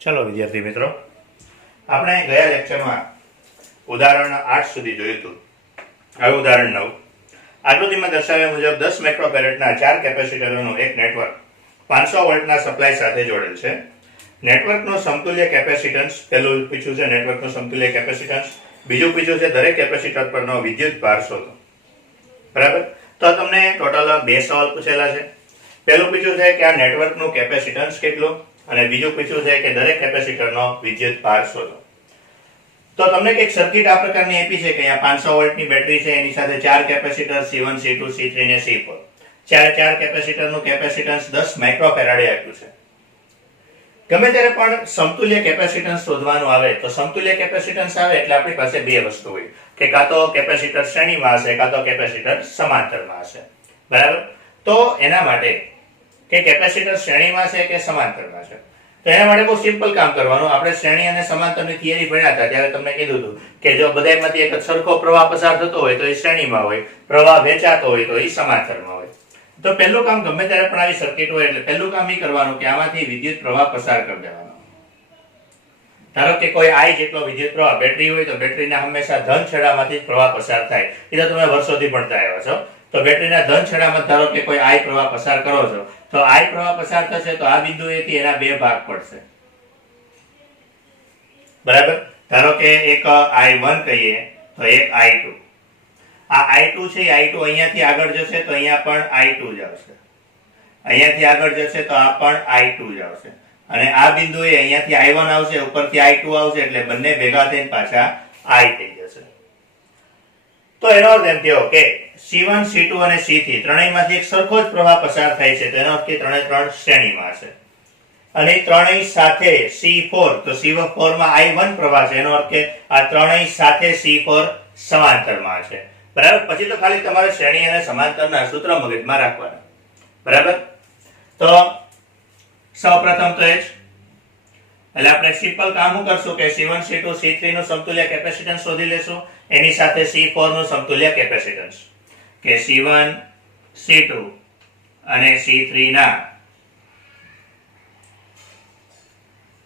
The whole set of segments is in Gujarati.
ચલો વિદ્યાર્થી મિત્રો, આપણે ગયા લેક્ચરમાં ઉદાહરણ 8 સુધી જોયું હતું. હવે ઉદાહરણ 9. આકૃતિમાં દર્શાવ્યા મુજબ 10 માઇક્રોફેરેડના 4 કેપેસિટરોનું એક નેટવર્ક 500 વોલ્ટના સપ્લાય સાથે જોડેલ છે. નેટવર્કનું સમતુલ્ય કેપેસિટન્સ, પહેલું પૂછ્યું છે નેટવર્કનું સમતુલ્ય કેપેસિટન્સ, બીજું પૂછ્યું છે દરેક કેપેસિટર પરનો વિદ્યુત ભાર શોધો. બરાબર? તો તમને ટોટલ 2 સવાલ પૂછેલા છે. પહેલું પૂછ્યું છે કે આ નેટવર્કનું કેપેસિટન્સ કેટલું, અને બીજું પૂછ્યું છે કે દરેક કેપેસિટરનો વિદ્યુત ભાર શોધો. તો તમને એક સર્કિટ આ પ્રકારની આપી છે કે અહીંયા 500 વોલ્ટની બેટરી છે, એની સાથે 4 કેપેસિટર C1 C2 C3 અને C4. ચાર કેપેસિટરનું કેપેસિટન્સ 10 માઇક્રોફેરાડે આપ્યું છે. ગમે ત્યારે પણ સમતુલ્ય કેપેસિટન્સ શોધવાનું આવે તો સમતુલ્ય કેપેસિટન્સ આવે એટલે આપણી પાસે બે વસ્તુ હોય કે કાં તો કેપેસિટર શ્રેણીમાં હશે કાં તો કેપેસિટર સમાંતરમાં હશે. બરાબર? તો એના માટે કે કેપેસિટર શ્રેણીમાં છે કે સમાંતરમાં છે, તો એના માટે બહુ સિમ્પલ કામ કરવાનું. આપણે શ્રેણી અને સમાંતરની થિયરી ભણ્યા હતા ત્યારે તમને કીધું હતું કે જો બધાયમાંથી એક સરખો પ્રવાહ પસાર થતો હોય તો એ શ્રેણીમાં હોય, પ્રવાહ વહેંચાતો હોય તો એ સમાંતરમાં હોય. તો પહેલું કામ ગમે ત્યારે પણ આવી સર્કિટ હોય એટલે પહેલું કામ એ કરવાનું કે આમાંથી વિદ્યુત પ્રવાહ પસાર કરી દેવાનો. ધારો કે કોઈ I જેટલો વિદ્યુત પ્રવાહ બેટરી હોય તો બેટરીના હંમેશા ધન છેડામાંથી પ્રવાહ પસાર થાય. એ તો તમે વર્ષોથી ભણતા આવ્યા છો. તો બેટરીના ધન છેડામાં ધારો કે કોઈ I પ્રવાહ પસાર કરો છો તો I પ્રવાહ પસાર થશે તો આ બિંદુએથી એના બે ભાગ પડશે. બરાબર? ધારો કે એક I1 કહીએ તો એક I2. આ I2 છે, I2 અહીંયાથી આગળ જશે તો અહીંયા પણ I2 જ આવશે, અહીંયાથી આગળ જશે તો આ પણ I2 જ આવશે, અને આ બિંદુએ અહીંયાથી I1 આવશે, ઉપરથી I2 આવશે, એટલે બંને ભેગા થઈને પાછા I થઈ જશે. તો એનો અર્થ એમ થયો કે C1 C2 અને C3 ત્રણેયમાંથી એક સરખો જ પ્રવાહ પસાર થાય છે, તેનો અર્થ કે ત્રણે ત્રણ શ્રેણીમાં હશે. અને ત્રણેય સાથે C4, તો C4 માં I1 પ્રવાહ છે, એનો અર્થ કે આ ત્રણેય સાથે C4 સમાંતરમાં છે. બરાબર? પછી તો ખાલી તમારે શ્રેણી અને સમાંતરના સૂત્ર મગજમાં રાખવાના. બરાબર? તો સૌપ્રથમ તો એ જ એટલે આપણે સિમ્પલ કામ શું કરશું કે C1 C2 C3 નું સમતુલ્ય કેપેસિટન્સ શોધી લેશું, એની સાથે C4 નું સમતુલ્ય કેપેસિટન્સ કે C1 C2 અને C3 ના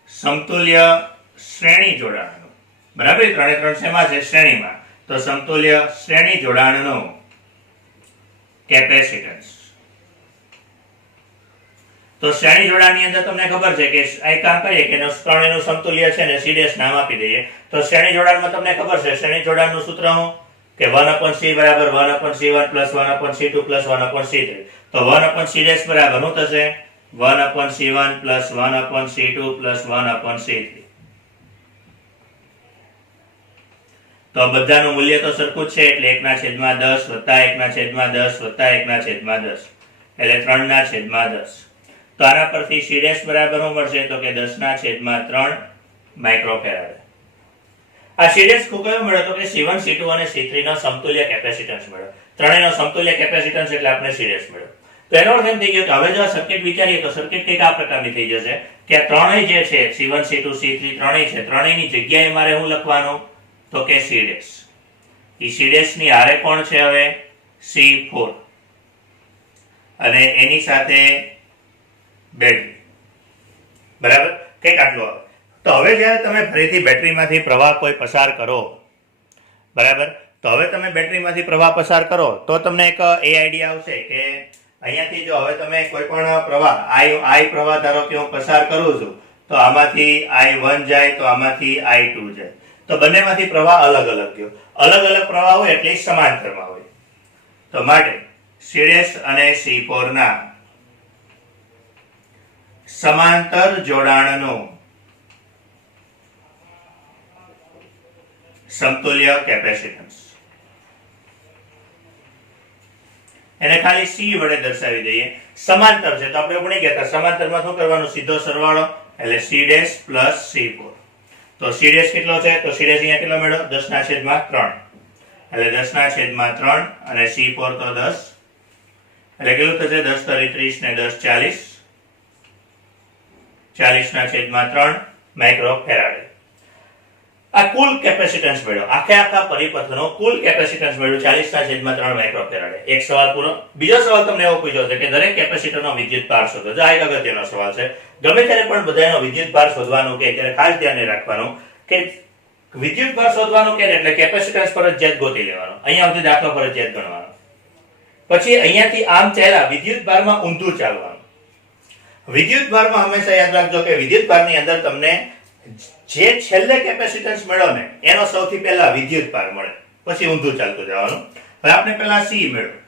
સમતુલ્ય શ્રેણી જોડાણનું. બરાબર? ત્રણે ત્રણ શેમાં છે? શ્રેણીમાં. તો સમતુલ્ય શ્રેણી જોડાણનું કેપેસિટન્સ. તો શ્રેણી જોડાણની અંદર તમને ખબર છે કે આ કામ કરીએ કે ત્રણેયનું સમતુલ્ય છે ને C' નામ આપી દઈએ. તો શ્રેણી જોડાણમાં તમને ખબર છે શ્રેણી જોડાણનું સૂત્ર શું કે 1/c બરાબર 1/c1 + 1/c2 + 1/c3. તો 1/c' બરાબર શું થશે? 1/c1 + 1/c2 + 1/c3. તો બધાનું મૂલ્ય તો સરખું જ છે એટલે 1/10 + 1/10 + 1/10 એટલે 3/10. તો આના પરથી C' બરાબર શું મળશે? તો કે 10/3 માઇક્રોફેરાડ. આ C' કયો મળ્યો? તો કે C1 C2 અને C3 નો સમતુલ્ય કેપેસિટન્સ મળ્યો. ત્રણેયનો સમતુલ્ય કેપેસિટન્સ એટલે આપણે C' મળ્યો. તો એનો અર્થ એમ થઈ ગયો કે હવે જો આ સર્કિટ વિચારીએ તો સર્કિટ કંઈક આ પ્રકારની થઈ જશે કે આ ત્રણેય જે છે C1 C2 C3 ત્રણેય છે, ત્રણેયની જગ્યાએ મારે શું લખવાનું? તો કે C'. એ C' ની હારે કોણ છે હવે? C4 અને એની સાથે બેટરી. બરાબર? કઈક આટલું આવે. તો હવે જ્યારે તમે ફરીથી બેટરીમાંથી પ્રવાહ કોઈ પસાર કરો, બરાબર, તો હવે તમે બેટરીમાંથી પ્રવાહ પસાર કરો તો તમને એક એ આઈડિયા આવશે કે અહીંયાથી જો હવે તમે કોઈ પણ પ્રવાહ I પ્રવાહ ધારો કે હું પસાર કરું છું તો આમાંથી I1 જાય તો આમાંથી I2 જાય. તો બંનેમાંથી પ્રવાહ અલગ અલગ ગયો. અલગ અલગ પ્રવાહ હોય એટલે સમાંતરમાં હોય. તો માટે C' અને C4 ના સમાંતર જોડાણનું સમતુલ્ય કેપેસિટન્સ, એને ખાલી C વડે દર્શાવી દઈએ. સમાંતર છે તો આપણે ભણી ગયા હતા સમાંતરમાં શું કરવાનું? સીધો સરવાળો એટલે C' + C4. તો C' કેટલો છે? તો C' અહીંયા કેટલો મળ્યો? 10/3 એટલે 10/3 અને C4 તો 10 એટલે કેટલું થશે? 10 * 30 ને 10 = 40, 40/3 માઇક્રોફેરાડ. આ કુલ કેપેસિટન્સ મળ્યો, આખા પરિપથનો કુલ કેપેસિટન્સ મળ્યું 40/3 માઇક્રોફેરાડે. એક સવાલ પૂરો. બીજો સવાલ તમને એવો પૂછ્યો છે કે દરેક કેપેસિટરનો વિદ્યુત ભાર શોધો. જો આ એક અગત્યનો સવાલ છે. ગમે ત્યારે પણ બધાનો વિદ્યુત ભાર શોધવાનું કે ત્યારે ખાસ ધ્યાન રાખવાનું કે વિદ્યુત ભાર શોધવાનું કે એટલે કેપેસિટન્સ ફરજિયાત ગોતી લેવાનો. અહીંયા સુધી દાખલો ફરજિયાત ગણવાનો. પછી અહીંયાથી આમ ચાલ્યા વિદ્યુત ભારમાં ઊંધું ચાલવાનું. વિદ્યુત ભારમાં હંમેશા યાદ રાખજો કે વિદ્યુત ભારની અંદર તમને જે છેલ્લે કેપેસિટન્સ મળ્યો ને એનો સૌથી પહેલા વિદ્યુત ભાર મળે, પછી ઊંધું ચાલતું જવાનું. હવે આપણે પહેલા સી મેળવ્યો.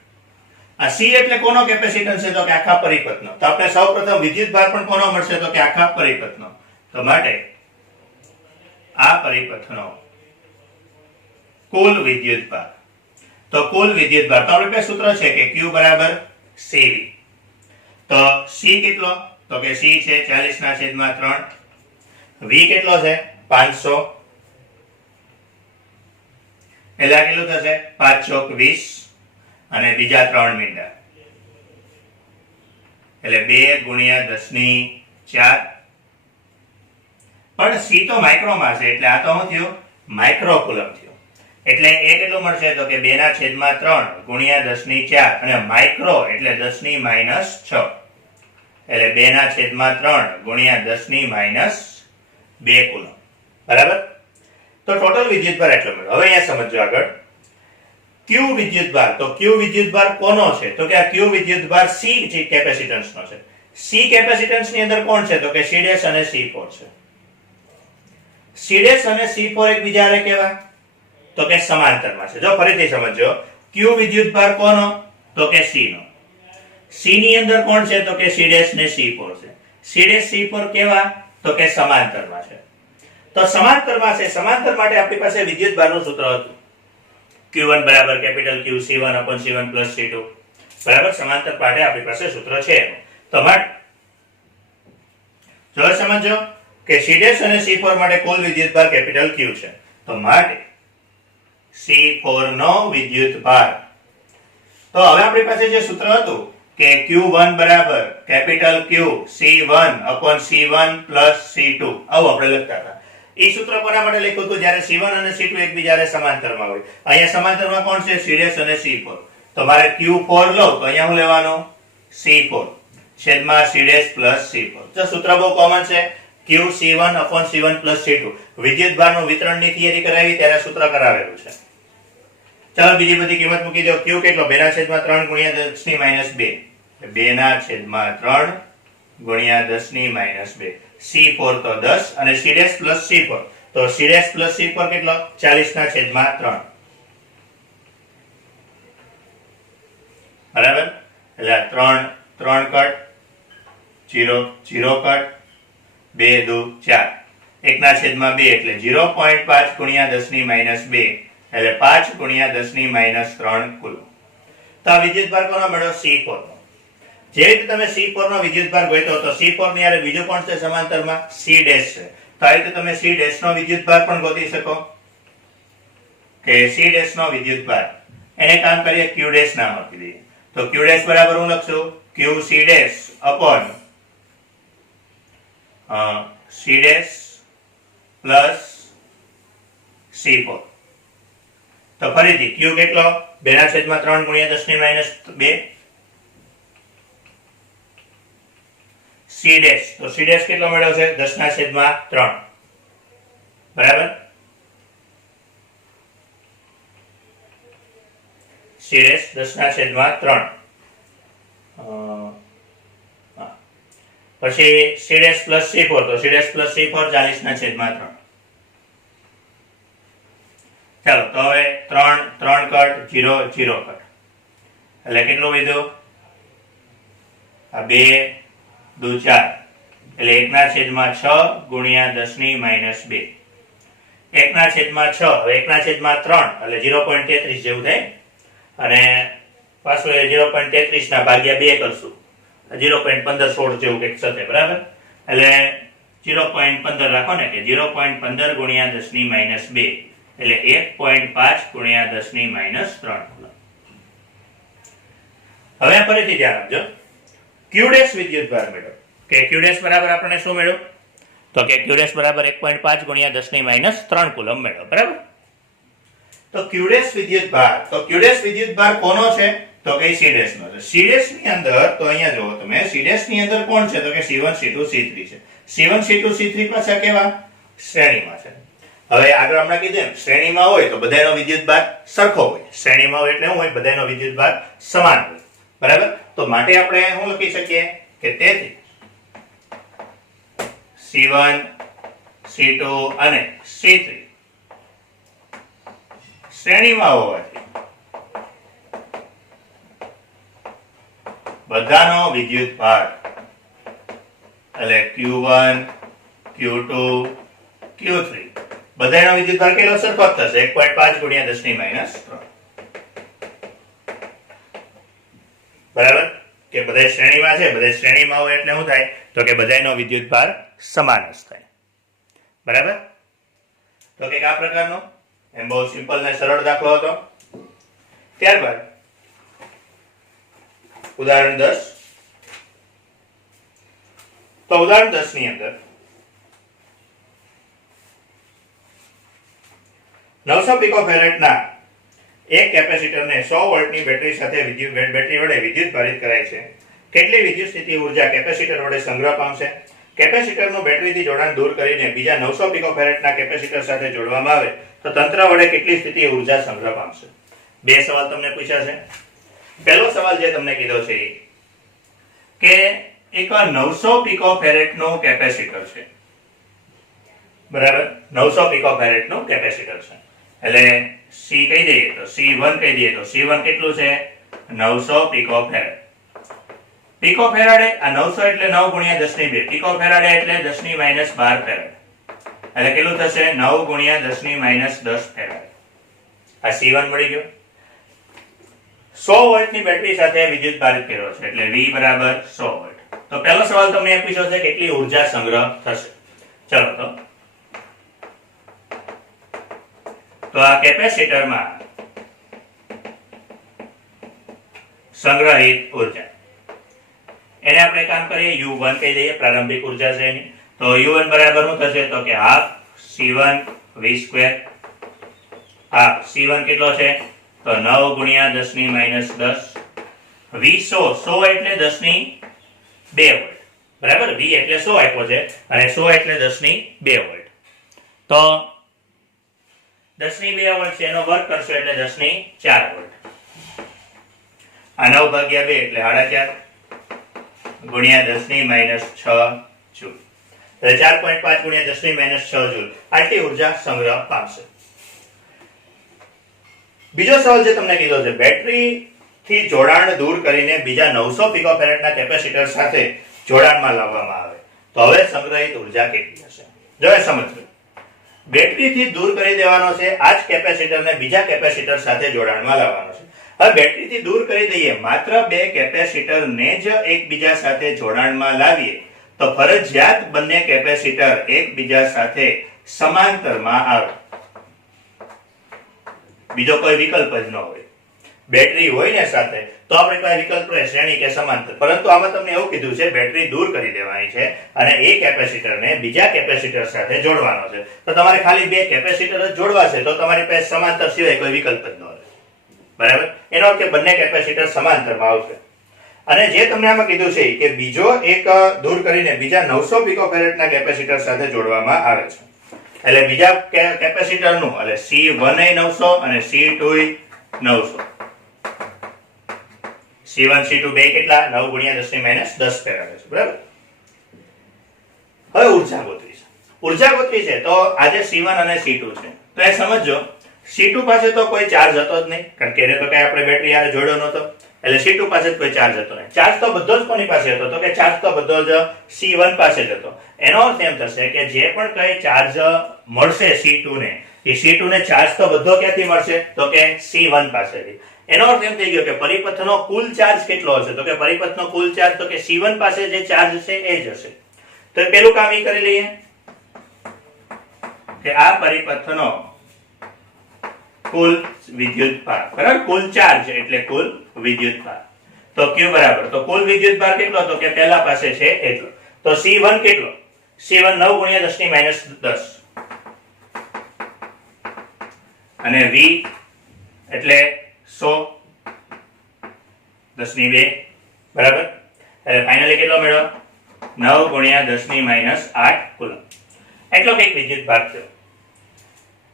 આ સી એટલે કોનો કેપેસિટન્સ છે? તો કે આખા પરિપથનો. તો આપણે સૌપ્રથમ વિદ્યુત ભાર પણ કોનો મળશે? તો કે આખા પરિપથનો. તો માટે આ પરિપથનો કુલ વિદ્યુત ભાર. તો કુલ વિદ્યુત ભાર તો આપણી પાસે સૂત્ર છે કે Q બરાબર CV. તો C કેટલો? તો કે C છે 40/3. V કેટલો છે? 500. એટલે આ કેટલું થશે? 5 ચોક 20 અને બીજા 3 મીંડા એટલે 2 ગુણ્યા 10⁴. પણ C તો માઇક્રોમાં છે એટલે આ તો શું થયું? માઇક્રો કુલમ થયું. એટલે એ કેટલું મળશે? તો કે 2/3 ગુણ્યા 10⁴ અને માઇક્રો એટલે 10⁻6 એટલે 2/3 ગુણ્યા 10⁻2 કુલમ. બરાબર? તો ટોટલ વિદ્યુત ભાર એટલો મળ્યો. હવે અહીંયા સમજો આગળ Q વિદ્યુત ભાર. તો Q વિદ્યુત ભાર કોનો છે? તો કે આ Q વિદ્યુત ભાર C કેપેસિટન્સનો છે. C કેપેસિટન્સની અંદર કોણ છે? તો કે C' અને C4 છે. C' અને C4 એકબીજા હારે કેવા? તો કે સમાંતરમાં છે. જો ફરીથી સમજો Q વિદ્યુત ભાર કોનો? તો કે C નો. C ની અંદર કોણ છે? તો કે C' ને C4 છે. C' C4 કેવા? તો કે સમાંતરમાં છે. તો સમાંતરમાં છે, સમાંતર માટે આપણી પાસે વિદ્યુત ભારનું સૂત્ર હતું Q1 બરાબર કેપિટલ Q C1/C1 + C2. બરાબર? સમાંતર માટે આપણી પાસે સૂત્ર છે. તો માટે જો સમજો કે C' અને C4 માટે કુલ વિદ્યુત ભાર કેપિટલ Q છે. તો માટે C4 નો વિદ્યુત ભાર. તો હવે આપણી પાસે જે સૂત્ર હતું કે Q1 બરાબર કેપિટલ Q C1/C1 + C2 આવું આપણે લખતા હતા. એ સૂત્ર કોના માટે લખ્યું હતું? જ્યારે C1 અને C2 એકબીજાને સમાંતરમાં હોય. અહીંયા સમાંતરમાં કોણ છે? C' અને C4. તો મારે Q4 લો તો અહીંયા શું લેવાનું? C4 છેદમાં C' + C4. તો સૂત્ર બહુ કોમન છે. Q C1/C1 + C2. વિદ્યુત ભારનું વિતરણની થિયરી કરાવી ત્યારે સૂત્ર કરાવેલું છે. ચાલો બીજી બધી કિંમત મૂકી દો. Q કેટલો? 2/3 ગુણ્યા 10⁻2. 2/3 ગુણ્યા 10⁻2. C4 તો 10 અને C' + C4. તો C' + C4 કેટલો? 40/3. બરાબર? એટલે 3 કટ 0 0 કટ 2 2 4 1/2 એટલે 0.5 ગુણ્યા 10⁻2 એટલે 5 ગુણ્યા 10⁻3 કુલ. તો આ વિદ્યુત ભાર કોનો મળ્યો? C4 નો. જે રીતે તમે C4 નો વિદ્યુત ભાર ગોત્યો તો C4 ની હારે બીજો કોણ છે સમાંતરમાં? C' છે. તો આ રીતે તમે C' નો વિદ્યુત ભાર પણ ગોતી શકો કે C' નો વિદ્યુત ભાર. એને કામ કરીએ Q' નામ આપી દઈએ. તો Q' બરાબર હું લખશું Q C' upon C' + C4. તો ફરીથી Q કેટલો? 2/3 ગુણ્યા 10⁻2. C' તો C' કેટલો મળ્યો છે? 10/3. બરાબર? C' 10/3. પછી C' + C4. તો C' + C4 40/3. ચાલો તો હવે 3 કટ 0 0 કટ એટલે કેટલું વધ્યું? આ 2 2 4 એટલે 1/6 ગુણ્યા 10⁻2. 1/6 હવે 1/3 એટલે 0.33 જેવું થાય અને પાછું 0.33 ના ભાગ્યા 2 કરશું 0.1516 જેવું કંઈક થશે. બરાબર? એટલે 0.15 રાખો ને કે 0.15 ગુણ્યા 10⁻2 એટલે 1.5 ગુણ્યા 10⁻3 કુલમ. હવે ફરીથી ધ્યાન આપજો. Q' વિદ્યુત ભાર મેળવ્યો કે Q' બરાબર આપણને શું મળ્યું? તો કે q ડેશ બરાબર 1.5 ગુણ્યા 10⁻³ કુલમ મેળવો. બરાબર? તો q ડેશ વિદ્યુત ભાર કોનો છે? તો કે c ડેશ નો છે. c ડેશ ની અંદર તો અહીંયા જુઓ તમે, c ડેશ ની અંદર કોણ છે? તો કે c1 c2 c3 છે. c1 c2 c3 પાછા કેવા? શ્રેણીમાં છે. હવે આગળ હમણાં કીધું એમ, શ્રેણીમાં હોય તો બધાનો વિદ્યુત ભાર સરખો હોય. શ્રેણીમાં હોય એટલે શું હોય? બધાનો વિદ્યુત ભાર સમાન હોય. બરાબર? તો માટે આપણે શું લખી શકીએ કે તેથી c1 c2 અને c3 શ્રેણીમાં હોવાથી બધાનો વિદ્યુત ભાર એટલે q1 q2 q3 બધાનો વિદ્યુત ભાર કેટલો સરખો થશે? 1.5 ગુણ્યા 10⁻³. બરાબર? કે બધા શ્રેણીમાં છે, બધા શ્રેણીમાં હોય એટલે શું થાય? તો કે બધાનો વિદ્યુત ભાર સમાન જ થાય. બરાબર? તો કે આ પ્રકારનો એમ બહુ સિમ્પલ ને સરળ દાખલો હતો. ત્યારબાદ ઉદાહરણ 10. તો ઉદાહરણ 10 ની અંદર 900 પિકોફેરેડના એક કેપેસિટરને 100 વોલ્ટની બેટરી સાથે બેટરી વડે વિદ્યુત ભારિત કરાય છે. કેટલી વિદ્યુત સ્થિતિ ઉર્જા કેપેસિટર વડે સંગ્રહ પામશે? કેપેસિટરનું બેટરીથી જોડાણ દૂર કરીને બીજા 900 પિકોફેરેડના કેપેસિટર સાથે જોડવામાં આવે તો તંત્ર વડે કેટલી સ્થિતિ ઉર્જા સંગ્રહ પામશે? બે સવાલ તમને પૂછ્યા છે. પહેલો સવાલ જે તમને કીધો છે કે એક 900 પિકોફેરેડનું કેપેસિટર છે. બરાબર? 900 પિકોફેરેડનું કેપેસિટર છે. એટલે C કહી દઈએ તો C1 કહી દઈએ તો C1 કેટલું છે? 900 પિકોફેરેડ. પિકોફેરાડે આ 900 એટલે 9 ગુણ્યા 10⁻². પિકોફેરાડે એટલે 10⁻12 ફેરાડ. એટલે કેટલું થશે? 9 ગુણ્યા 10⁻10 ફેરાડ. આ C1 મળી ગયો. 100 વોલ્ટની બેટરી સાથે વિદ્યુત ભારિત કર્યો છે એટલે V બરાબર 100 વોલ્ટ. તો પહેલો સવાલ તમને એ પૂછ્યો છે કેટલી ઉર્જા સંગ્રહ થશે. ચલો તો આ કેપેસિટરમાં સંગ્રહિત ઉર્જા એને આપણે કામ કરીએ U1 કહી દઈએ, પ્રારંભિક ઉર્જા છે એની. તો U1 બરાબર શું થશે? તો કે હાફ C1 V². હા, C1 કેટલો છે? તો 9 ગુણ્યા 10⁻10. V100 એટલે 10⁻2 વોલ્ટ. બરાબર? V એટલે 100 આપ્યો છે અને 100 એટલે 10⁻2 વોલ્ટ. તો 10⁻2 વોલ્ટ છે એનો વર્ગ કરશો એટલે 10⁻4 વોલ્ટ. આ 9 ભાગ્યા 2 એટલે 4.5 ગુણ્યા 10⁻6 જૂલ. એટલે 4.5 ગુણ્યા 10⁻6 જૂલ આટલી ઉર્જા સંગ્રહ પામશે. બીજો સવાલ જે તમને કીધો છે બેટરી થી જોડાણ દૂર કરીને બીજા 900 પિકોફેરેડના કેપેસિટર સાથે જોડાણમાં લાવવામાં આવે તો હવે સંગ્રહિત ઉર્જા કેટલી હશે? જો એ સમજો. બેટરીથી દૂર કરી દેવાનો છે, આ જ કેપેસિટરને બીજા કેપેસિટર સાથે જોડાણમાં લાવવાનો છે. હવે બેટરીથી દૂર કરી દઈએ, માત્ર બે કેપેસિટરને જ એકબીજા સાથે જોડાણમાં લાવીએ તો ફરજિયાત બંને કેપેસિટર એકબીજા સાથે સમાંતરમાં આવે. બીજો કોઈ વિકલ્પ જ ન હોય. બેટરી હોય ને સાથે તો આપણે કોઈ વિકલ્પ રહે શ્રેણી કે સમાંતર. પરંતુ આમાં તમને એવું કીધું છે બેટરી દૂર કરી દેવાની છે અને એ કેપેસિટરને બીજા કેપેસિટર સાથે જોડવાનો છે. તો તમારે ખાલી બે કેપેસિટર જ જોડવા છે તો તમારી પાસે સમાંતર સિવાય કોઈ વિકલ્પ જ ન હોય. બરાબર? એનો અર્થ કે બંને કેપેસિટર સમાંતરમાં આવશે. અને જે તમને આમાં કીધું છે કે બીજો એક દૂર કરીને બીજા 900 પિકોફેરેડના કેપેસિટર સાથે જોડવામાં આવે છે. એટલે બીજા કેપેસિટરનું એટલે C1 એ 900 અને C2 એ 900. C1 C2 બે કેટલા? 9 ગુણ્યા 10⁻10 ફેરાડ છે. બરાબર? હવે ઉર્જા ગોતવી છે તો આજે C1 અને C2 છે તો એ સમજો C2 પાસે તો કોઈ ચાર્જ હતો જ નહીં કારણ કે એને તો કઈ આપણે બેટરી યાર જોડ્યો નતો એટલે C2 પાસે કોઈ ચાર્જ હતો નહીં. ચાર્જ તો બધો જ કોની પાસે હતો? તો કે ચાર્જ તો બધો જ C1 પાસે જ હતો. એનો અર્થ એમ થશે કે જે પણ કઈ ચાર્જ મળશે C2 ને એ C2 ને ચાર્જ તો બધો ક્યાંથી મળશે? તો કે C1 પાસેથી. એનો અર્થ એમ થઈ ગયો કે પરિપથનો કુલ ચાર્જ કેટલો હશે? તો કે પરિપથનો કુલ ચાર્જ તો કે C1 પાસે જે ચાર્જ છે એ જ હશે. તો પેલું કામ એ કરી લઈએ કે આ પરિપથનો કુલ વિદ્યુતભાર, બરાબર? કુલ ચાર્જ એટલે કુલ વિદ્યુતભાર. તો Q બરાબર તો કુલ વિદ્યુતભાર કેટલો? તો કે પહેલા પાસે છે એટલો. તો C1 કેટલો? C1 9 ગુણ્યા 10 ની માઇનસ 10 અને V એટલે 100 10 ની 2 બરાબર. એટલે ફાઇનલી કેટલો મેળવ્યો? 9 ગુણ્યા 10 ની માઇનસ 8 કુલમ. એટલો કંઈક વિદ્યુતભાર થયો.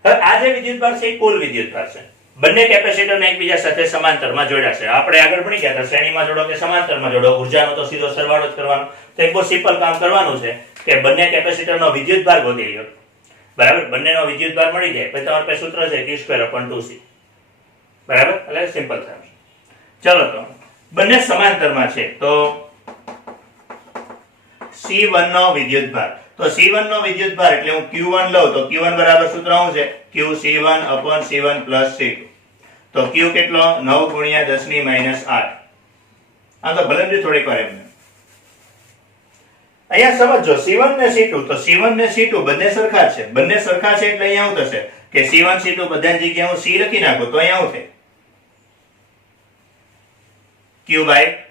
હવે આ જે વિદ્યુતભાર છે એ કુલ વિદ્યુતભાર છે. બંને કેપેસિટરને એકબીજા સાથે સમાંતરમાં જોડ્યા છે. આપણે આગળ ભણી ગયા હતા શ્રેણીમાં જોડો કે સમાંતરમાં જોડો, ઉર્જાનો તો સીધો સરવાળો જ કરવાનો. તો એક બહુ સિમ્પલ કામ કરવાનું છે કે બંને કેપેસિટરનો વિદ્યુતભાર ગોતી લ્યો. બરાબર, બંનેનો વિદ્યુતભાર મળી જાય પછી તમારે પાસે સૂત્ર છે Q2/2C. બરાબર, એટલે સિમ્પલ થાય. ચલો તો બંને સમાંતરમાં છે તો C1 નો વિદ્યુતભાર, તો C1 નો વિદ્યુતભાર એટલે હું Q1 લઉં તો Q1 બરાબર સૂત્ર શું છે? QC1/C1 + C2. તો Q કેટલો? 9 ગુણ્યા 10 ની માઇનસ 8. આ તો ભલે જ થોડીક વાર એમને અહીંયા સમજો C1 ને C2, તો C1 ને C2 બંને સરખા છે. બંને સરખા છે એટલે અહીંયા શું થશે કે C1 C2 બધાની જગ્યાએ હું C લખી નાખું તો અહીંયા શું થાય?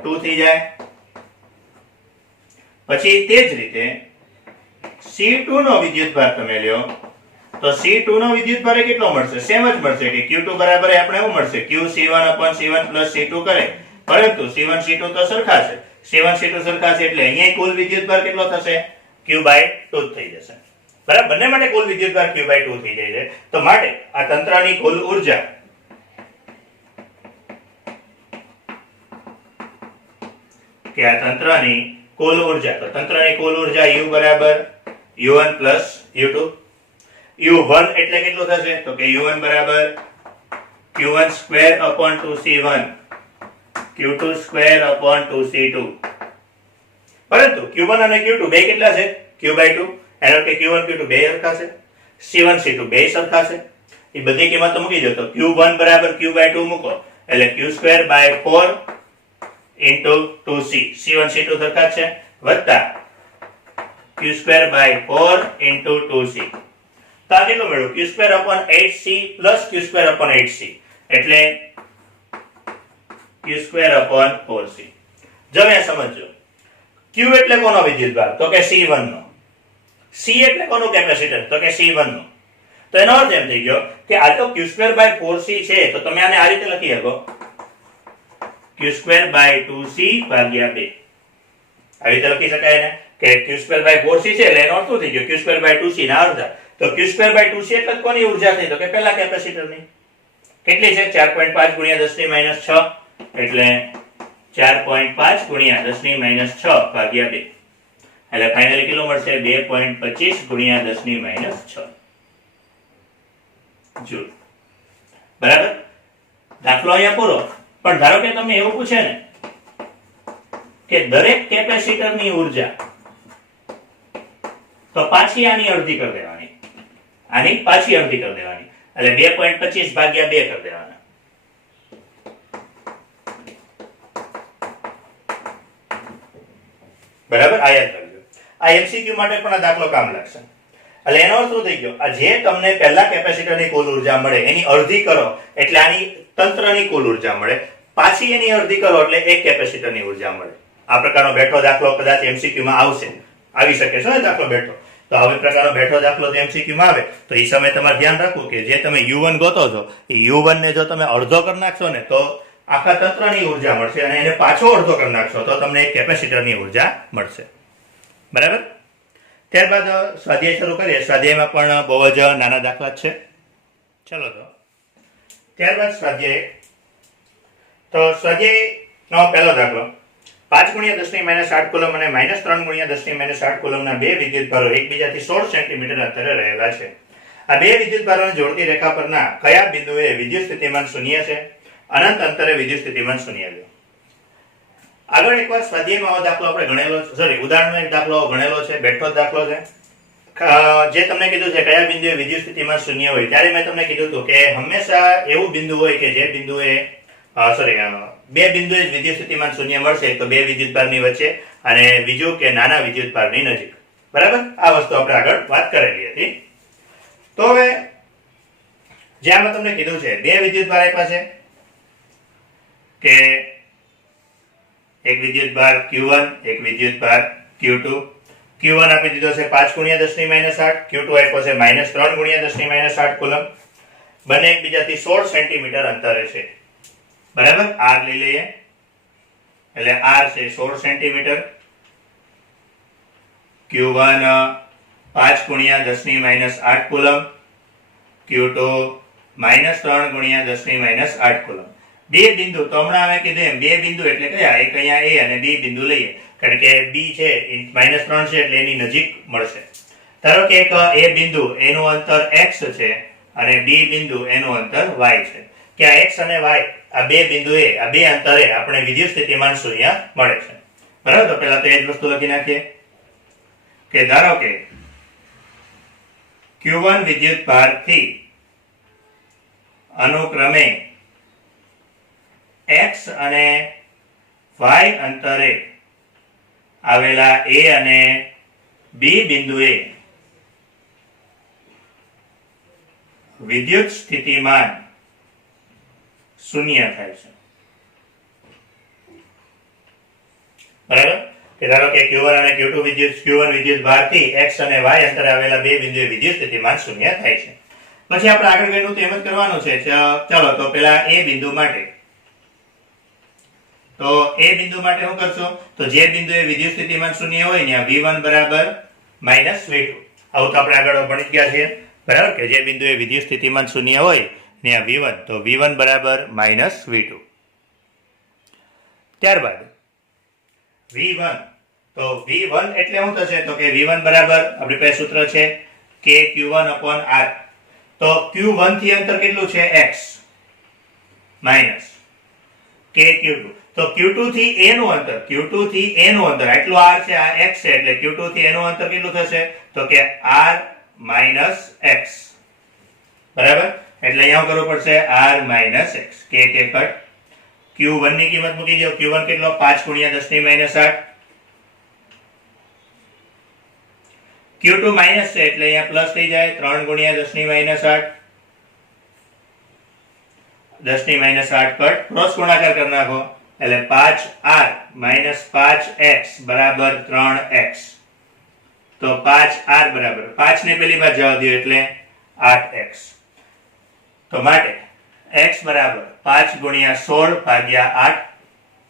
Q/2 થઈ જાય. પછી તે જ રીતે C2 નો વિદ્યુતભાર તમે લ્યો તો C2 નો વિદ્યુતભાર કેટલો મળશે? સેમ જ મળશે કે Q2 બરાબર આપણે શું મળશે? QC1/C1 + C2 કરે. પરંતુ C1 C2 તો સરખા છે. C1 C2 સરખા છે એટલે અહીંયા કુલ વિદ્યુતભાર કેટલો થશે? Q/2 થઈ જશે. બરાબર, બંને માટે કુલ વિદ્યુતભાર Q/2 થઈ જાય છે. તો માટે આ તંત્રની કુલ ઉર્જા કે આ તંત્રની કુલ ઉર્જા, તો તંત્રની કુલ ઉર્જા U બરાબર U1 + U2. U1 એટલે કેટલું થશે? તો કે U1 બરાબર Q1/2C1 Q2/2C2. પરંતુ Q1 અને Q2 બે કેટલા છે? Q/2. એનો કે Q1 Q2 બે સરખા છે. C1 C2 બે સરખા છે. એ બધી કિંમતો મૂકી દો તો Q1 બરાબર Q/2 મૂકો એટલે Q2/4 * 2C. C1 C2 સરખા છે વત્તા Q2/4 * 2C. તો આ કેટલું મળ્યું? Q2/8C + Q2/8C એટલે Q2/4C. જો અહીંયા સમજો Q એટલે કોનો વિદ્યુતભાર? તો કે C1 નો. C એટલે કોનો કેપેસિટર? તો કે C1 નો. તો એનો અર્થ એમ થઈ ગયો કે આ તો Q2/4C છે તો તમે આને આ રીતે લખી શકો Q2/2C ભાગ્યા 2. આવી રીતે લખી શકાય ને કે Q2/4C છે એટલે એનો અર્થ શું થઈ ગયો? Q2/2C ના અડધા. તો Q2/2C એટલે કોની ઉર્જા થઈ? તો કે પહેલા કેપેસિટરની. કેટલી છે? 4.5 ગુણ્યા 10 ની માઇનસ 6 એટલે 4.5 ગુણ્યા 10 ની માઇનસ 6 ભાગ્યા 2 એટલે ફાઇનલી કેટલું મળશે? 2.25 ગુણ્યા 10 ની માઇનસ 6 જૂલ. બરાબર, દાખલો અહીંયા પૂરો. પણ ધારો કે તમને એવું પૂછે ને કે દરેક કેપેસિટરની ઉર્જા તો પાછી આની અડધી કરી દેવાની, આની પાછી અડધી કરી દેવાની એટલે 2.25 ભાગ્યા 2 કરી દેવાના. બરાબર, આ યાદ રાખજો. આ MCQ માટે પણ આ દાખલો કામ લાગશે. એટલે એનો અર્થ શું થઈ ગયો? આ જે તમને પહેલા કેપેસિટરની કુલ ઉર્જા મળે એની અડધી કરો એટલે આની તંત્રની કુલ ઉર્જા મળે. પાછી એની અડધી કરો એટલે એક કેપેસિટરની ઉર્જા મળે. આ પ્રકારનો બેઠો દાખલો કદાચ MCQ માં આવશે, આવી શકે છે ને દાખલો બેઠો. તો આવી પ્રકારનો બેઠો દાખલો જો MCQ માં આવે તો એ સમયે તમારે ધ્યાન રાખવું કે જે તમે U1 ગોતો છો એ U1 ને જો તમે અડધો કરી નાખશો ને તો આખા તંત્રની ઉર્જા મળશે અને એને પાછો અડધો કરી નાખશો તો તમને એક કેપેસિટરની ઉર્જા મળશે. બરાબર, ત્યારબાદ સ્વાધ્યાય શરૂ કરીએ. સ્વાધ્યાયમાં પણ બહુ જ નાના દાખલા જ છે. ચલો તો ત્યારબાદ સ્વાધ્યાય. તો સ્વાધ્યાયનો પહેલો દાખલો 5 ગુણ્યા 10 ની માઇનસ 8 કુલમ અને -3 ગુણ્યા 10 ની માઇનસ 8 કુલમના બે વિદ્યુતભારો એકબીજાથી 16 સેન્ટીમીટર અંતરે રહેલા છે. આ બે વિદ્યુતભારોને જોડતી રેખા પરના કયા બિંદુએ વિદ્યુત સ્થિતિમાન શૂન્ય છે? અનંત અંતરે વિદ્યુત સ્થિતિમાન શૂન્ય છે. આગળ એકવાર સ્વાધ્યાયમાં આવો દાખલો આપણે ગણેલો, ઉદાહરણનો એક દાખલો ગણેલો છે, બેઠો દાખલો છે. જે તમને કીધું છે કયા બિંદુએ વિદ્યુત સ્થિતિમાન શૂન્ય હોય ત્યારે મેં તમને કીધું હતું કે હંમેશા એવું બિંદુ હોય કે જે બિંદુએ બે બિંદુએ જ વિદ્યુત સ્થિતિમાન શૂન્ય મળશે, તો બે વિદ્યુતભારની વચ્ચે અને બીજું કે નાના વિદ્યુતભારની નજીક. બરાબર, આ વસ્તુ આપણે આગળ વાત કરેલી હતી. તો હવે જ્યાં મેં તમને કીધું છે બે વિદ્યુતભાર આપ્યા છે કે એક વિદ્યુતભાર Q1 એક વિદ્યુતભાર Q2. Q1 આપી દીધો છે 5 ગુણ્યા 10 ની -8, Q2 આપ્યો છે -3 ગુણ્યા 10 ની -8 કુલમ. બંને એકબીજાથી 16 સેન્ટીમીટર અંતરે છે. બરાબર, R લઈ લઈએ એટલે R છે 16 સેન્ટીમીટર. Q1 5 ગુણ્યા 10 ની -8 કુલમ, Q2 -3 ગુણ્યા 10 ની -8 કુલમ. બે બિંદુ તો હમણાં અમે કીધું એમ બે બિંદુ એટલે કયા, એક અહીંયા A અને B બિંદુ લઈએ, કારણ કે B છે -3 છે એટલે એની નજીક મળશે. ધારો કે એક A બિંદુ એનું અંતર x છે અને B બિંદુ એનું અંતર y છે, કે આ x અને y આ બે બિંદુએ આ બે અંતરે આપણે વિદ્યુત સ્થિતિમાન શૂન્ય મળે છે. બરાબર, તો પહેલા તો એ જ વસ્તુ લખી નાખીએ કે ધારો કે Q1 વિદ્યુત ભારથી અનુક્રમે x અને y અંતરે આવેલા A અને B બિંદુએ વિદ્યુત સ્થિતિમાન શૂન્ય થાય છે. બરાબર, કે ધારો કે Q1 અને Q1 વિદ્યુત ભારથી x અને y અંતરે આવેલા બે બિંદુએ વિદ્યુત સ્થિતિમાન શૂન્ય થાય છે. પછી આપણે આગળ ગણવું તો એમ જ કરવાનું છે. ચાલો તો પેલા A બિંદુ માટે, તો A બિંદુ માટે શું કરશો, તો જે બિંદુએ વિદ્યુત સ્થિતિમાન શૂન્ય હોય ત્યાં V1 બરાબર -V2. આવું તો આપણે આગળ ભણી ગયા છીએ. બરાબર, કે જે બિંદુએ વિદ્યુત સ્થિતિમાન શૂન્ય હોય ત્યાં V1, તો V1 બરાબર -V2. ત્યારબાદ V1, તો V1 એટલે શું થશે, તો કે V1 બરાબર આપણી પાસે સૂત્ર છે K Q1/R. તો Q1 થી અંતર કેટલું છે x માઈનસ K Q2. તો Q2 થી A નું અંતર, Q2 થી A નું અંતર આટલું R છે, આ x છે, એટલે Q2 થી A નું અંતર કેટલું થશે, તો કે R માઈનસ x. બરાબર, એટલે અહીંયા કરવું પડશે R minus x. K cut. Q1 ની કિંમત મૂકી દો. Q1 કેટલો, 5 ગુણ્યા 10 ની -8. Q2 માઈનસ છે એટલે અહીંયા પ્લસ થઈ જાય, 3 ગુણ્યા 10 ની -8. 10 ની -8 કટ, ક્રોસ ગુણાકાર કરી નાખો એટલે 5R માઈનસ 5x બરાબર 3x. તો 5R બરાબર 5 ને પેલી બાજુ જવા દો એટલે 8x. તો માટે x બરાબર 5 ગુણ્યા 16 ભાગ્યા 8.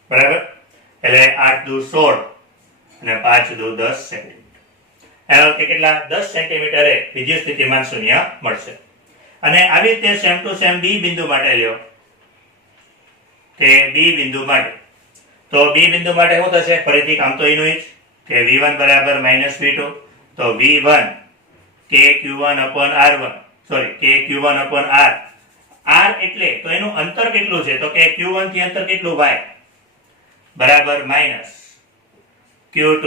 બરાબર, એટલે 8 દુ 16 અને 5 દુ 10 સેન્ટીમીટર. એનો અર્થ કેટલા, 10 સેન્ટીમીટરે વિદ્યુત સ્થિતિમાન શૂન્ય મળશે. અને આવી રીતે સેમ ટુ સેમ B બિંદુ માટે લ્યો, કે B બિંદુ માટે, તો B બિંદુ માટે શું થશે, ફરીથી કામ તો એનું જ કે V1 બરાબર -V2. તો V1 K Q1/R1, sorry K Q1/R. R એટલે તો એનું અંતર કેટલું છે, તો કે Q1 થી અંતર કેટલું, y બરાબર માઈનસ Q2.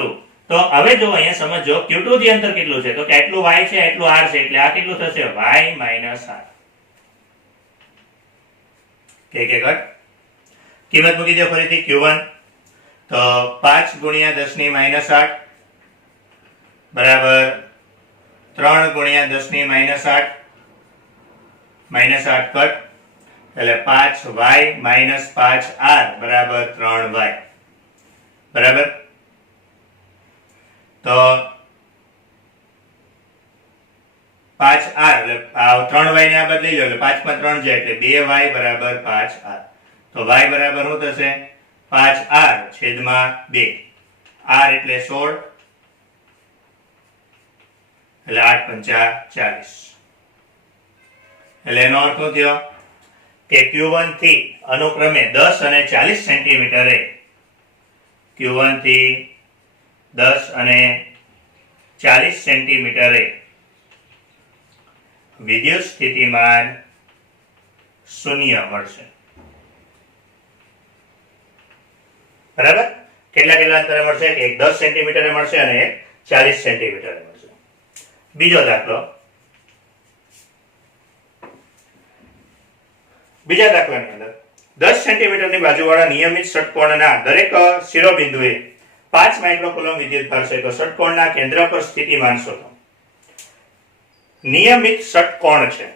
તો હવે જો અહીંયા સમજો Q2 થી અંતર કેટલું છે, તો કે આટલું y છે, આટલું R છે, એટલે આ કેટલું થશે, y માઈનસ R. કે કટ. કિંમત મૂકી દો ફરીથી. Q1 તો 5 ગુણ્યા 10 ની -8 બરાબર 3 ગુણ્યા 10 ની -8. -8 કટ એટલે 5y માઈનસ 5R બરાબર 3y. બરાબર, તો 5R એટલે 3y ને આ બદલી લો એટલે 5 માં 3 જાય એટલે 2y બરાબર 5R. તો y બરાબર શું થશે, 5R છેદમાં 2. R એટલે 16 એટલે 8 પંચા 40. એટલે એનો અર્થ શું થયો કે Q1 થી અનુક્રમે 10 અને 40 સેન્ટીમીટરે, Q1 થી 10 અને 40 સેન્ટીમીટરે વિદ્યુત સ્થિતિમાન શૂન્ય મળશે. બરાબર, કેટલા અંતરે મળશે, એક 10 સેન્ટીમીટરે મળશે અને એક 40 સેન્ટીમીટરે મળશે. બીજો દાખલો, બીજા દાખલાની અંદર 10 સેન્ટીમીટરની બાજુવાળા નિયમિત ષટકોણના દરેક શિરોબિંદુએ 5 માઇક્રોકુલમ વિદ્યુતભાર છે. તો ષટકોણના કેન્દ્ર પર સ્થિતિમાન શોધો. નિયમિત ષટકોણ છે,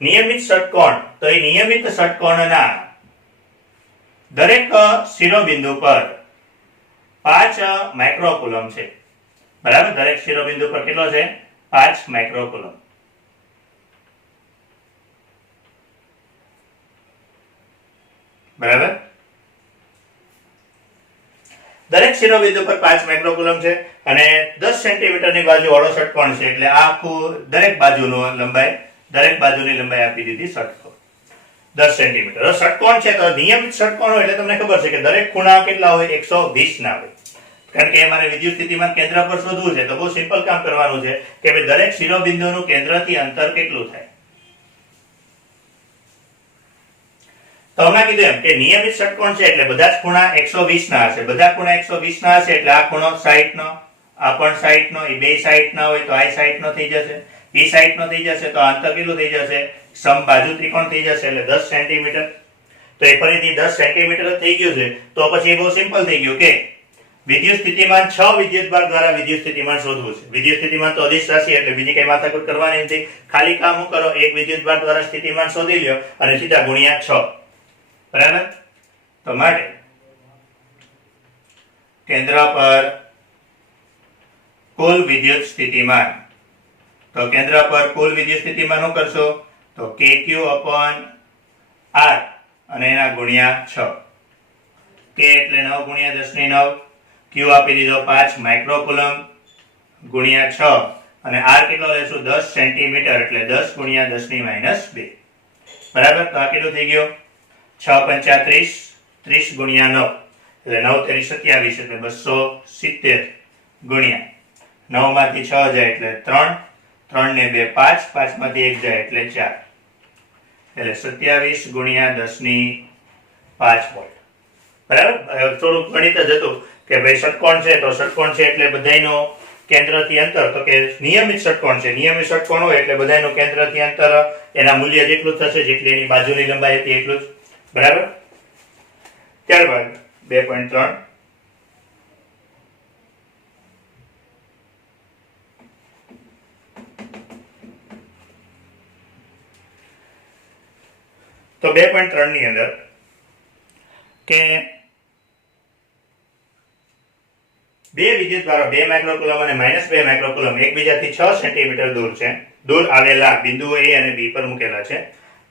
નિયમિત ષટકોણ, તો એ નિયમિત ષટકોણના દરેક શિરોબિંદુ પર 5 માઇક્રોકુલમ છે, બરાબર. દરેક શિરોબિંદુ પર કેટલો છે? 5 માઇક્રોકુલમ. બરાબર. દરેક શિરોબિંદુ પર 5 માઇક્રોકુલમ છે અને 10 સેન્ટીમીટરની બાજુ વાળો ષટકોણ છે, એટલે આ આખું દરેક બાજુની લંબાઈ આપી દીધી ષટકોણ 10 સેન્ટીમીટર. ષટકોણ છે તો નિયમિત ષટકોણ હોય એટલે તમને ખબર છે કે દરેક ખૂણા કેટલા હોય? 120 ના હોય. કારણ કે મારે વિદ્યુત સ્થિતિમાન કેન્દ્ર પર શોધવું છે તો બહુ સિમ્પલ કામ કરવાનું છે કે ભાઈ દરેક શિરોબિંદુનું કેન્દ્રથી અંતર કેટલું થાય. તો હમણાં કીધું એમ કે નિયમિત ષટકોણ છે એટલે બધા જ ખૂણા 120 ના હશે. બધા ખૂણા 120 ના હશે એટલે આ ખૂણો 60 નો, આ પણ 60 નો, એ બે 60 ના હોય તો આ 60 નો થઈ જશે, એ 60 નો થઈ જશે તો અંતર કેટલું થઈ જશે? સમબાજુ ત્રિકોણ થઈ જશે એટલે 10 સેન્ટીમીટર. તો એ ફરીથી 10 સેન્ટીમીટર જ થઈ ગયું છે. તો પછી બહુ સિમ્પલ થઈ ગયું કે વિદ્યુત સ્થિતિમાન 6 વિદ્યુતભાર દ્વારા વિદ્યુત સ્થિતિમાન શોધવું છે. વિદ્યુત સ્થિતિમાન તો અદિશ રાશિ એટલે બીજી કઈ માથાકૂટ કરવાની નથી. ખાલી કામ શું કરો? એક વિદ્યુતભાર દ્વારા સ્થિતિમાન શોધી લ્યો અને સીધા ગુણ્યા 6. બરાબર. તો માટે કેન્દ્ર પર કુલ વિદ્યુત સ્થિતિમાન, તો કેન્દ્ર પર કુલ વિદ્યુત સ્થિતિમાન શું કરશો? તો KQ/R અને એના ગુણ્યા 6. K એટલે 9 ગુણ્યા 10 ની 9, Q આપી દીધો 5 માઇક્રોકુલમ ગુણ્યા 6 અને R કેટલો લેશું? 10 સેન્ટીમીટર એટલે 10 ગુણ્યા 10 ની -2. બરાબર. તો આ કેટલું થઈ ગયો? 6 પંચા 30, 30 ગુણ્યા 9 એટલે 9 તેરી 27 એટલે 270 ગુણ્યા 9 માંથી 6 જાય એટલે 3, 3 ને 2 5, 5 માંથી 1 જાય એટલે 4 એટલે 27 ગુણ્યા 10 ની 5 વોલ્ટ. બરાબર. થોડુંક ગણિત જ હતું કે ભાઈ ષટકોણ છે તો ષટકોણ છે એટલે બધાયનો કેન્દ્રથી અંતર, તો કે નિયમિત ષટકોણ છે, નિયમિત ષટકોણ હોય એટલે બધાયનું કેન્દ્રથી અંતર એના મૂલ્ય જેટલું થશે જેટલી એની બાજુની લંબાઈ હતી એટલું જ. બરાબર. ત્યારબાદ 2.3 તો 2.3 ની અંદર કે બે વિદ્યુતભારો 2 માઇક્રોકુલમ અને -2 માઇક્રોકુલમ એકબીજાથી 6 સેન્ટીમીટર દૂર છે. દૂર આવેલા બિંદુઓ A અને B પર મૂકેલા છે.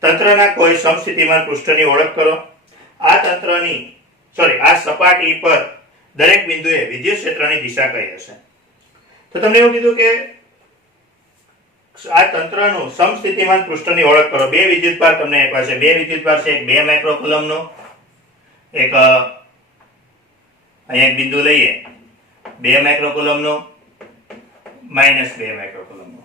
તંત્રના કોઈ સમસ્થિતિમાન પૃષ્ઠની ઓળખ કરો. આ સપાટી પર દરેક બિંદુએ વિદ્યુત ક્ષેત્રની દિશા કઈ હશે? તો તમને એવું કીધું કે આ તંત્રનું સમસ્થિતિમાન પૃષ્ઠની ઓળખ કરો. બે વિદ્યુતભાર તમને એક પાસે બે વિદ્યુતભાર છે, એક 2 માઇક્રોકુલમ નો, એક અહીંયા એક બિંદુ લઈએ 2 માઇક્રોકુલમ નો, -2 માઇક્રોકુલમ નો.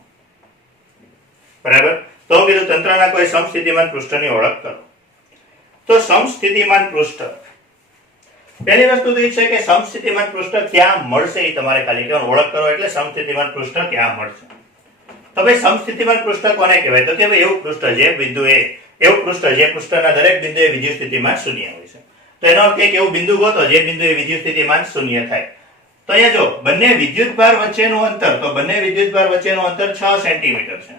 બરાબર. તો કીધું તંત્રના કોઈ સમસ્થિતિમાન પૃષ્ઠની ઓળખ કરો. તો સમસ્થિતિમાન પૃષ્ઠ, પહેલી વસ્તુ તો એ છે કે સમસ્થિતિમાન પૃષ્ઠ ક્યાં મળશે એ તમારે ખાલી કહેવાનું. ઓળખ કરો એટલે સમસ્થિતિમાન પૃષ્ઠ ક્યાં મળશે. તો ભાઈ સમસ્થિતિમાન પૃષ્ઠ કોને કહેવાય? તો કે ભાઈ એવું પૃષ્ઠ જે બિંદુએ જે પૃષ્ઠના દરેક બિંદુએ વિદ્યુત સ્થિતિમાન શૂન્ય હોય છે. તો એનો અર્થ એક એવું બિંદુ ગોતો જે બિંદુએ વિદ્યુત સ્થિતિમાન શૂન્ય થાય. તો અહીંયા જો બંને વિદ્યુતભાર વચ્ચેનું અંતર, તો બંને વિદ્યુતભાર વચ્ચેનું અંતર 6 સેન્ટીમીટર છે.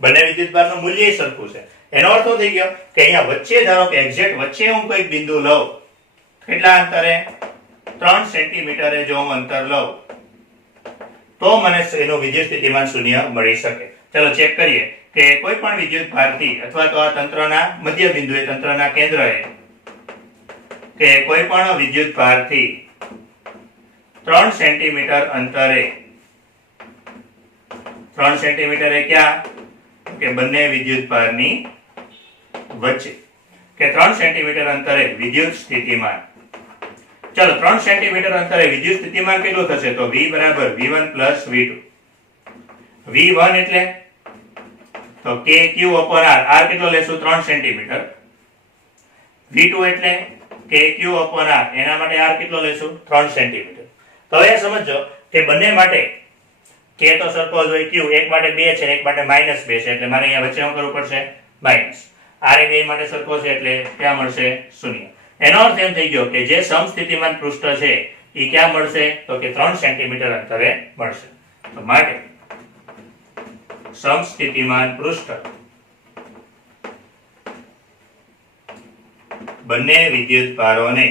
બંને વિદ્યુતભારનું મૂલ્ય સરખું છે. એનો અર્થ થઈ ગયો કે અહીંયા વચ્ચે, ધારો કે એક્ઝેક્ટ વચ્ચે હું કોઈ બિંદુ લઉં, કેટલા અંતરે? 3 સેન્ટીમીટરે જો હું અંતર લઉં તો મને એનું વિદ્યુત સ્થિતિમાન શૂન્ય મળી શકે. ચલો ચેક કરીએ કે કોઈ પણ વિદ્યુતભારથી અથવા તો આ તંત્રના મધ્ય બિંદુએ, તંત્રના કેન્દ્રએ કે કોઈ પણ વિદ્યુતભારથી 3 સેન્ટીમીટર અંતરે, 3 સેન્ટીમીટરે ક્યાં? કે બંને વિદ્યુતભારની વચ્ચે, કે 3 સેન્ટીમીટર અંતરે વિદ્યુત સ્થિતિમાન. ચલો 3 સેન્ટીમીટર અંતરે વિદ્યુત સ્થિતિમાન કેટલું થશે? તો V બરાબર V1 પ્લસ V2. V1 એટલે તો KQ/R, R કેટલો લેશું? 3 સેન્ટીમીટર. V2 એટલે KQ/R, એના માટે R કેટલો લેશું? 3 સેન્ટીમીટર. તો હવે સમજો કે બંને માટે K તો સરખો જ હોય, Q એક માટે 2 છે, એક માટે -2 છે, એટલે મારે અહીંયા વચ્ચે શું કરવું પડશે? માઇનસ. R એ બે માટે સરખો છે એટલે ક્યાં મળશે? શૂન્ય. એનો અર્થ એમ થઈ ગયો કે જે સમસ્થિતિમાન પૃષ્ઠ છે એ ક્યાં મળશે? તો કે 3 સેન્ટીમીટર અંતરે મળશે. તો માટે સમસ્થિતિમાન પૃષ્ઠ બંને વિદ્યુત ભારોને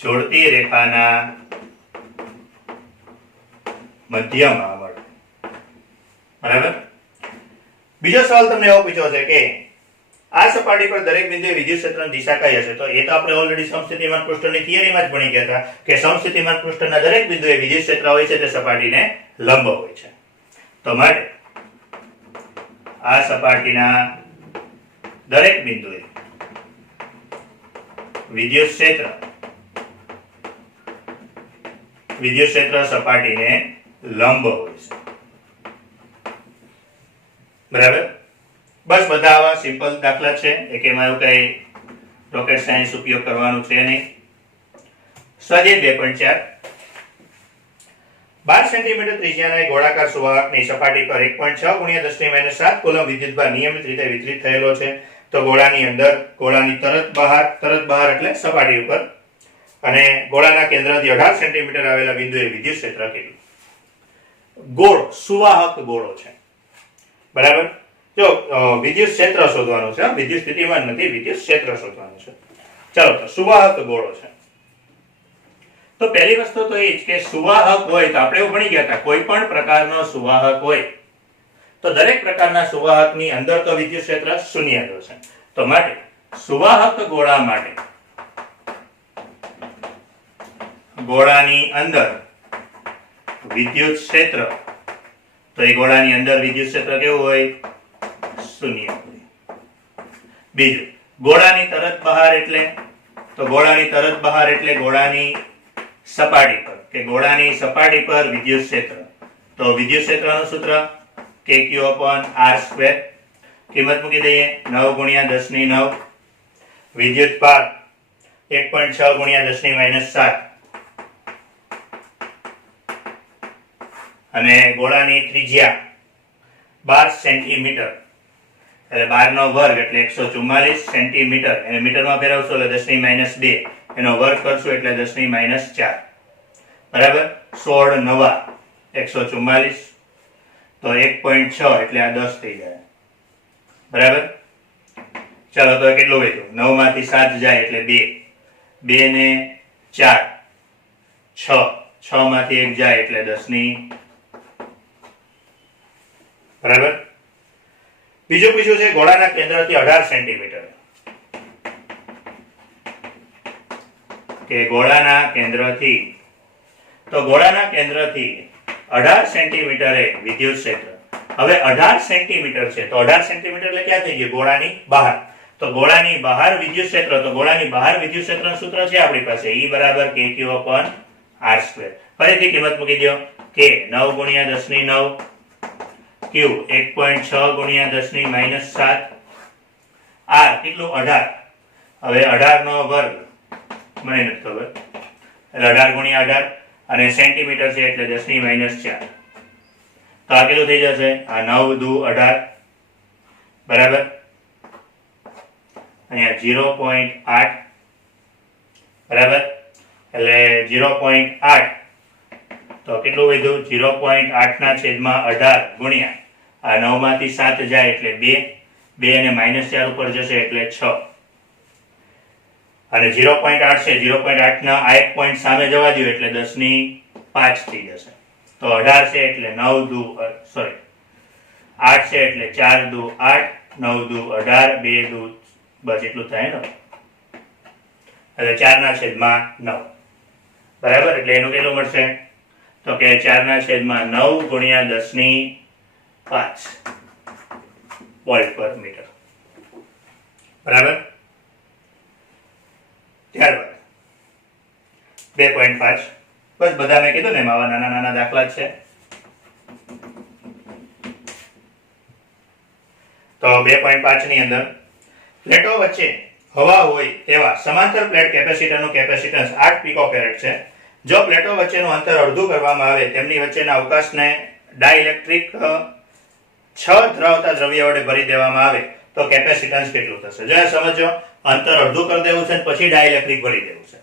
જોડતી રેખાના મધ્યમાં મળે. બરાબર. બીજો સવાલ તમને એવો પૂછ્યો છે કે આ સપાટી પર દરેક બિંદુએ વિદ્યુત ક્ષેત્રની દિશા કઈ હશે? તો એ તો આપણે ઓલરેડી સમસ્થિતિમાન પૃષ્ઠની થિયરીમાં જ ભણી ગયા હતા કે સમસ્થિતિમાન પૃષ્ઠના દરેક બિંદુએ વિદ્યુત ક્ષેત્ર હોય છે તે સપાટીને લંબ હોય છે. તો માટે આ સપાટીના દરેક બિંદુએ વિદ્યુત ક્ષેત્ર સપાટીને લંબ હોય છે. બરાબર. બસ બધા આવા સિમ્પલ દાખલા છે, એમાં એવું કઈ રોકેટ સાયન્સ ઉપયોગ કરવાનું છે નહીં. સ્વાધ્યાય 2.4 12 સેન્ટીમીટર ત્રિજ્યાના એક ગોળાકાર સુવાહકની સપાટી પર 1.6 × 10⁻⁷ કુલમ વિદ્યુતભાર નિયમિત રીતે વિતરિત થયેલો છે. તો ગોળાની અંદર, ગોળાની તરત બહાર એટલે સપાટી ઉપર, અને ગોળાના કેન્દ્રથી 18 સેન્ટીમીટર આવેલા બિંદુએ વિદ્યુત ક્ષેત્ર કેટલું? ગોળ સુવાહક ગોળો છે. બરાબર. જો વિદ્યુત ક્ષેત્ર શોધવાનું છે, વિદ્યુત સ્થિતિમાન નથી, વિદ્યુત ક્ષેત્ર શોધવાનું છે. ચાલો, તો સુવાહક ગોળો છે. તો પહેલી વસ્તુ તો એ જ કે સુવાહક હોય તો આપણે એવું ભણી ગયા હતા, કોઈ પણ પ્રકારનો સુવાહક હોય તો દરેક પ્રકારના સુવાહકની અંદર તો વિદ્યુત ક્ષેત્ર શૂન્ય જ હશે. તો માટે સુવાહક ગોળા માટે ગોળાની અંદર વિદ્યુત ક્ષેત્ર, તો એ ગોળાની અંદર વિદ્યુત ક્ષેત્ર કેવું હોય? શૂન્ય હોય. બીજું, ગોળાની તરત બહાર એટલે? તો ગોળાની તરત બહાર એટલે ગોળાની સપાટી પર, કે ગોળાની સપાટી પર વિદ્યુત ક્ષેત્ર. તો વિદ્યુત ક્ષેત્રનું સૂત્ર kq/r². કિંમત મૂકી દઈએ 9 × 10⁹. વિદ્યુત ભાર 1.6 × 10⁻⁷. અને ગોળાની ત્રિજ્યા 12 સેન્ટીમીટર, એટલે 12 નો વર્ગ એટલે 144 સેન્ટીમીટર. એને મીટરમાં ફેરવશો એટલે 10⁻², એનો વર્ગ કરશો એટલે 10⁻⁴. બરાબર. 16 નવા 144, તો 1.6 એટલે આ 10 થઈ જાય. બરાબર. ચાલો, તો કેટલું વધ્યું? 9 માંથી 7 જાય એટલે 2, 2 ને 4 6, 6 માંથી 1 જાય એટલે 10⁻. બરાબર. બીજું પૂછ્યું છે ગોળાના કેન્દ્રથી 18 સેન્ટીમીટર, કે ગોળાના કેન્દ્રથી, તો ગોળાના કેન્દ્રથી 18 સેન્ટીમીટરે વિદ્યુત ક્ષેત્ર. હવે 18 સેન્ટીમીટર છે, તો 18 સેન્ટીમીટર એટલે ક્યાં થઈ ગયું? ગોળાની બહાર. તો ગોળાની બહાર વિદ્યુત ક્ષેત્ર, તો ગોળાની બહાર વિદ્યુત ક્ષેત્રનું સૂત્ર છે આપણી પાસે, E = kq/r². ફરીથી કિંમત મૂકી દો, k 9 × 10⁹, q 1.6 × 10⁻⁷, r કેટલું? 18. હવે 18 નો વર્ગ મને નથી ખબર, એટલે 18 × 18, અને સેન્ટીમીટર છે એટલે 10⁻⁴. તો આ કેટલું થઈ જશે? આ 9 દુ 18. બરાબર. અહીંયા 0.8. બરાબર. એટલે 0.8, તો કેટલું વધ્યું? 0.8/18 ગુણ્યા આ 9 માંથી 7 જાય એટલે 2, 2 અને -4 ઉપર જશે એટલે 6, અને 0.8 છે, 0.8 ના આ એક પોઈન્ટ સામે જવા દો એટલે 10⁵ થઈ જશે. તો 18 છે એટલે 9 દુ 8 છે એટલે 4 દુ 8, 9 દુ 18, 2 દુ બસ એટલું થાય ને, એટલે 4/9. બરાબર. એટલે એનું કેટલું મળશે? તો કે 4/9 ગુણ્યા 10⁵ વોલ્ટ પર મીટર. બરાબર. ત્યારબાદ 2.5, બસ બધા મેં કીધું ને એમાં આવા નાના નાના દાખલા જ છે. તો 2.5 ની અંદર પ્લેટો વચ્ચે હવા હોય તેવા સમાંતર પ્લેટ કેપેસિટરનું કેપેસિટન્સ 8 પીકોફેરેડ છે. જો પ્લેટો વચ્ચેનું અંતર અડધું કરવામાં આવે, તેમની વચ્ચેના અવકાશને ડાઇલેક્ટ્રિક 6 ધરાવતા દ્રવ્ય વડે ભરી દેવામાં આવે તો કેપેસિટન્સ કેટલું થશે? જો સમજો, અંતર અડધું કરી દેવું છે પછી ડાઇલેક્ટ્રિક ભરી દેવું છે.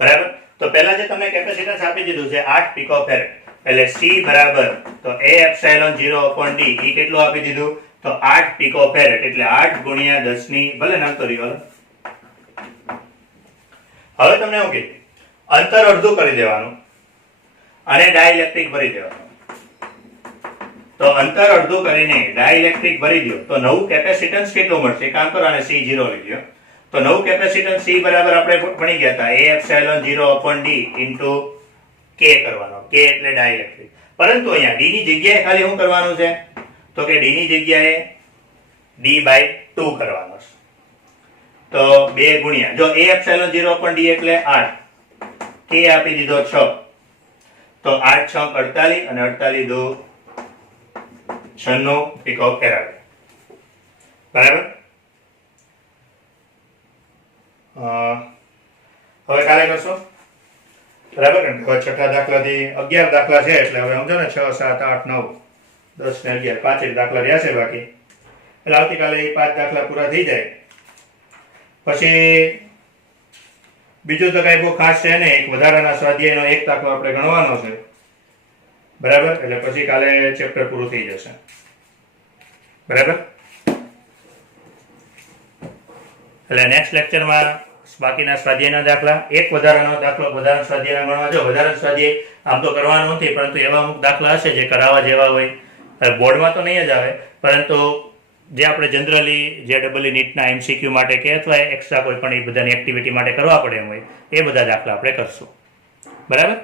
બરાબર. તો પહેલા જે તમને કેપેસિટન્સ આપી દીધું છે 8 પીકોફેરેડ, એટલે C બરાબર, તો A ε0/d, એ કેટલું આપી દીધું? તો 8 પિકોફેરેડ એટલે 8 ગુણ્યા 10 ની ભલે નાખતો રહ્યો. હવે તમને એવું કે અંતર અડધું કરી દેવાનું અને ડાઇલેક્ટ્રિક ભરી દેવાનું. તો અંતર અડધું કરીને ડાઇલેક્ટ્રિક ભરી દો તો નવું કેપેસિટન્સ કેટલું મળશે? કામ કરો અને C0 લઈ લો. તો નવું કેપેસિટન્સ C બરાબર આપણે ભણી ગયા હતા A epsilon 0/d into K કરવાનો. K એટલે ડાઇલેક્ટ્રિક. પરંતુ અહીંયા D ની જગ્યાએ ખાલી શું કરવાનું છે? તો કે D ની જગ્યાએ d/2 કરવાનો છે. તો 2 ગુણ્યા જો A એપ્સિલોન 0/d એટલે 8, K આપી દીધો 6, તો 8 6 48 અને 48 2 96 પિકોફેરાડ. બરાબર. હવે કાલે કરશો બરાબર. હવે છઠ્ઠા દાખલાથી 11 દાખલા છે એટલે હવે સમજો ને 6 7 8 9 10 ને 11 પાંચ જ દાખલા રહ્યા છે બાકી. એટલે આવતીકાલે એ 5 દાખલા પૂરા થઈ જાય પછી બીજું તો કઈ બહુ ખાસ છે ને. એક વધારાના સ્વાધ્યાયનો એક દાખલો આપણે ગણવાનો છે. બરાબર. એટલે પછી કાલે ચેપ્ટર પૂરું થઈ જશે. બરાબર. એટલે નેક્સ્ટ લેક્ચરમાં બાકીના સ્વાધ્યાયના દાખલા, એક વધારાનો દાખલો વધારાના સ્વાધ્યાયના ગણવા. જો વધારાનો સ્વાધ્યાય આમ તો કરવાનો નથી, પરંતુ એવા અમુક દાખલા હશે જે કરાવવા જેવા હોય. બોર્ડમાં તો નહીં જ આવે, પરંતુ જે આપણે જનરલી જે ડબલઈ નીટના MCQ માટે કે અથવા એક્સ્ટ્રા કોઈ પણ એ બધાની એક્ટિવિટી માટે કરવા પડે એમ હોય એ બધા દાખલા આપણે કરશું. બરાબર.